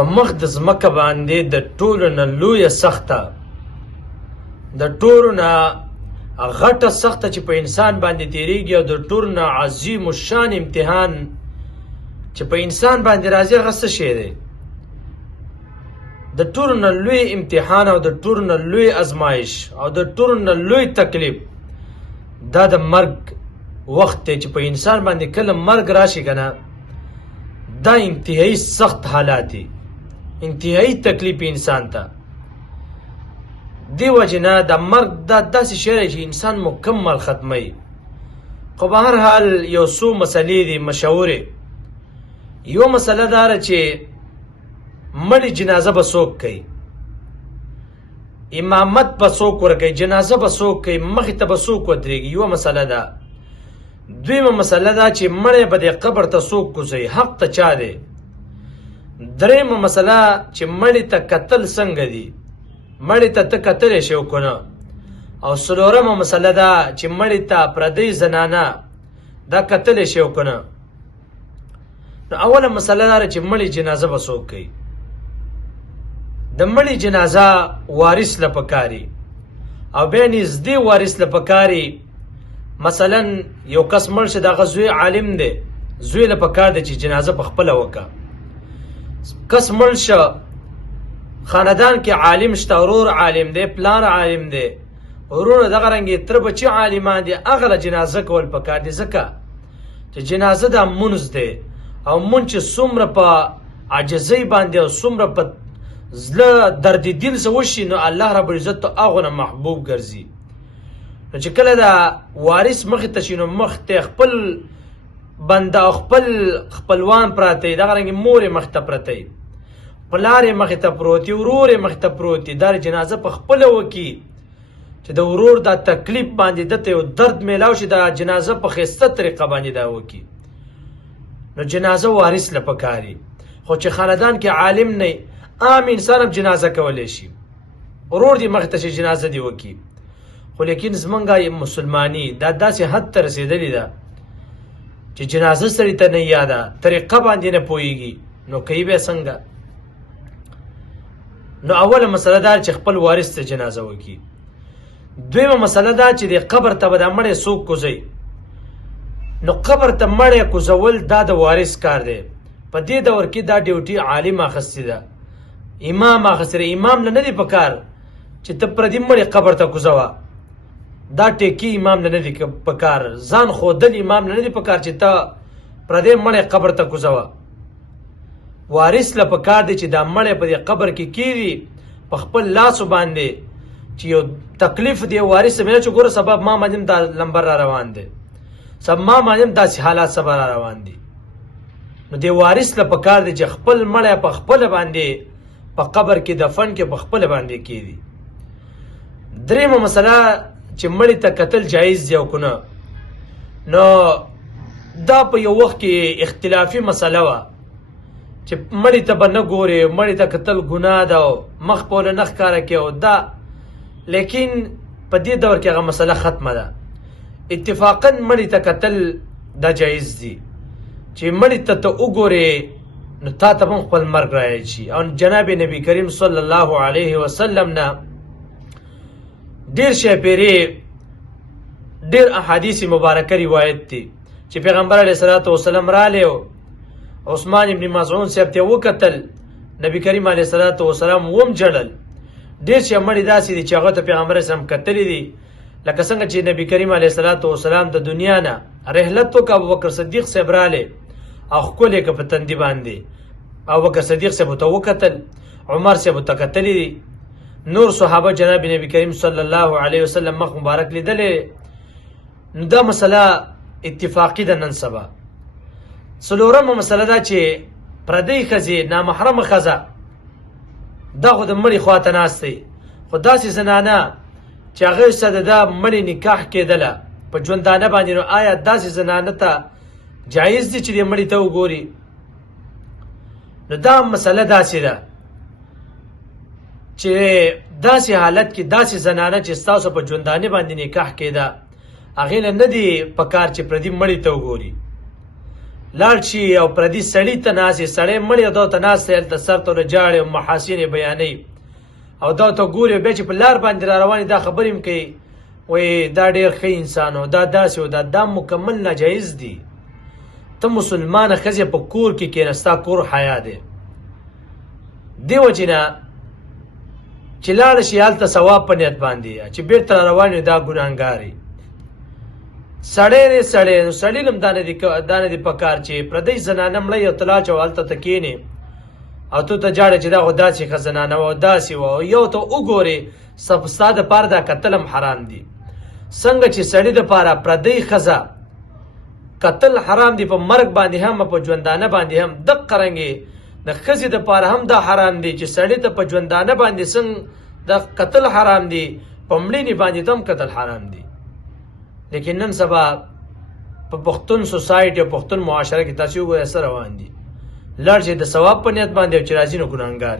په مخ د ځمکه باندې د ټولو نه لویه سخته، د ټولو نه غټه سخته چې په انسان باندې تیریږي او د ټولو نه عظیم الشان امتحان چې په انسان باندې راځي هغه څه شی دی؟ د ټولو نه لوی امتحان او د ټولو نه لوی ازمایش او د ټولو نه لوی تکلیف دا د مرګ وخت دی چې په انسان باندې کله مرګ راشي که نه، دا انتهایی سخت حالات دي، انتهایی تکلیف انسان ته. دی وجه نه د مرګ دا داسې شی دی چې انسان مکمل ختموي. خو به هر حال یو څو مسلې دي مشهورې. یو مسله دا ده چې مړی جنازه به څوک کوي، امامت به څوک ورکوي، جنازه به څوک کوي، مخې ته به څوک ودرېږي، یوه مسله ده. دویمه مسله ده چې مړی به د قبر ته څوک کوزوي، حق ته چا دی. درېیمه مسله چې مړی ته کتل څنګه دي، مړی ته ته کتلی شې که نه. او څلورمه مسله ده چې مړی ته پردۍ زنانه دا کتلی شې که نه. نو اوله مسله دا ده چې مړی جنازه به څوک کوي. د مړي جنازه وارث له پکاري او بیا نږدې وارث له پکاري. مثلا یو کس مړ شه، دغه زوی عالم دی، زوی له پکار دی چې جنازه په خپله وکړه. کس مړ شه، خاندان کې عالم شته، ورور عالم دی، پلار عالم دی، ورور دغه رنګې تره بچي عالمان دي، هغه له جنازه کول پکار دي، ځکه چې جنازه دا مونځ دی او مونځ چې څومره په عاجزۍ باندې او څومره په زله درد دل څه وشي نو الله رب العزت ته هغو نه محبوب ګرځي. نو چې کله دا وارث مخې ته شي نو مخ ته خپل بنده او خپل خپلوان پراته وي، دغه رنګې مور یې مخې ته پرته وي، پلار یې مخې ته پروت وي، ورور یې مخې ته پروت وي، دا جنازه په خپله وکړي چې د ورور دا تکلیف باندې دته یو درد میلاو شي، دا جنازه په ښایسته طریقه باندې دا وکړي. نو جنازه وارث له پکاري. خو چې خاندان کې عالم نه عام انسان هم جنازه کولی شي، ورور دې مخې ته چې جنازه دې وکړي. خو لیکن زمونږ مسلماني دا داسې حد ته رسېدلې ده چې جنازه سړي ته نه یاده، طریقه باندې نه پوهېږي، نو کوي بیا څنګه؟ نو اوله مسله دا چې خپل وارث ته جنازه وکړي. دویمه مسله دا چې د قبر ته به دا مړی څوک کوزوي. نو قبر ته مړی کوزول دا د وارث کار دی. په دې دور کې دا ډیوټي عالم اخیستې ده، امام اخیستې. امام له نه دی پکار چې ته پردي مړی قبر ته کوزوه، دا ټیکي امام له نه دی پکار، ځان ښودل امام له نه دی پکار چې ته پردی مړی قبر ته کوزوه. وارث له پکار دی چې دا مړی په دې قبر کې کیږي په خپل لاسو باندې چې یو تکلیف دی وارث مې چې ګوره سبب ما باندې دا لمبر را روان دی، سبب ما باندې داسې حالات سبا را روان دي. نو دې وارث له پکار دی چې خپل مړی په خپله باندې په قبر کې دفن کې په خپله باندې کیږي. درېیمه مسله چې مړي ته کتل جایز دی او که نه. نو دا په یو وخت کې اختلافي مسله وه چې مړي ته به نه ګورې، مړي ته کتل ګناه ده او مخ په له نه ښکاره کې او دا. لیکن په دې دور کې هغه مسله ختمه ده، اتفاقا مړي ته کتل دا جایز دي چې مړي ته ته وګورې نو تا ته هم خپل مرګ رایاد شي. او جناب نبی کریم صلی الله علیه وسلم نه ډېر شاپېرې ډېر احادیث مبارکه روایت دي چې پیغمبر علیه الصلاة والسلام رالی او عثمان ابن مسعود صاحب ته وکتل، نبی کریم علیه الصلاة والسلام وم جړل. ډېر چې مړي داسې دي چې هغه ته پیغمبر اسلام کتلی دي، لکه څنګه چې نبی کریم علیه الصلاة والسلام د دنیا نه رحلت وکړه، ابوبکر صدیق صاحب رالی او ښکل یې که په تندي باندې، ابوبکر صدیق صاحب ته وکتل، عمر صاحب ته کتلی دي، نور صحابه جناب نبی کریم صلی الله علیه وسلم مخ مبارک لیدلی. نو دا مسله اتفاقی ده نن سبا. څلورمه مسله دا چې پردۍ ښځې، نامحرمه ښځه دا خو د مړي خواته ناست دی، خو داسې زنانه چې هغې سره د دا مړي نکاح کېدله په ژوندانه باندې، نو آیا داسې زنانه ته جایز دی چې د مړي ته وګوري؟ نو دا مسله داسې ده چې داسې حالت کې داسې زنانه چې ستاسو په ژوندانه باندې نکاح کېده هغې له نه دي پکار چې پردي مړي ته وګوري. لاړ شي او پردي سړي ته ناست سړی مړی او دا ته ناست دی هلته سر ته ژاړي او محاسن یې بیانوي او دا ته ګوري بیا چې په لار باندې را روان دا خبرې هم کوي وایي دا ډېر ښه انسان و دا داسې و دا مکمل ناجایز دي. ته مسلمانه ښځې په کور کې کښېنه ستا کور حیا دی. دې وجې نه چې لاړه شي هلته ثواب په نیت باندې چې بېرته را روان وي دا ګناهګاري. سړی دی سړی نو سړي هم دا نه دي په کار چې پردۍ زنانه مړی او ته لاړ چې هلته ته کښېنې او تو ته جاړې چې دا خو داسې ښه زنانه وه او داسې وه او یو ته وګورې ستا دپاره دا کتل هم حرام دي. څنګه چې سړي دپاره پردۍ ښځه کتل حرام دي په مرګ باندې هم په ژوندانه باندې هم دقه رنګې د ښځې دپاره هم دا حرام دي چې سړي ته په ژوندانه باندې څنګه د کتل حرام دي په مړینې باندې ته هم کتل حرام دي. لیکن نن سبا په پښتون سوسایټي او پښتون معاشره کې تاسې وګورئ څه روان دي. لاړ شي د ثواب په نیت باندې او چې راځي نو ګناهګار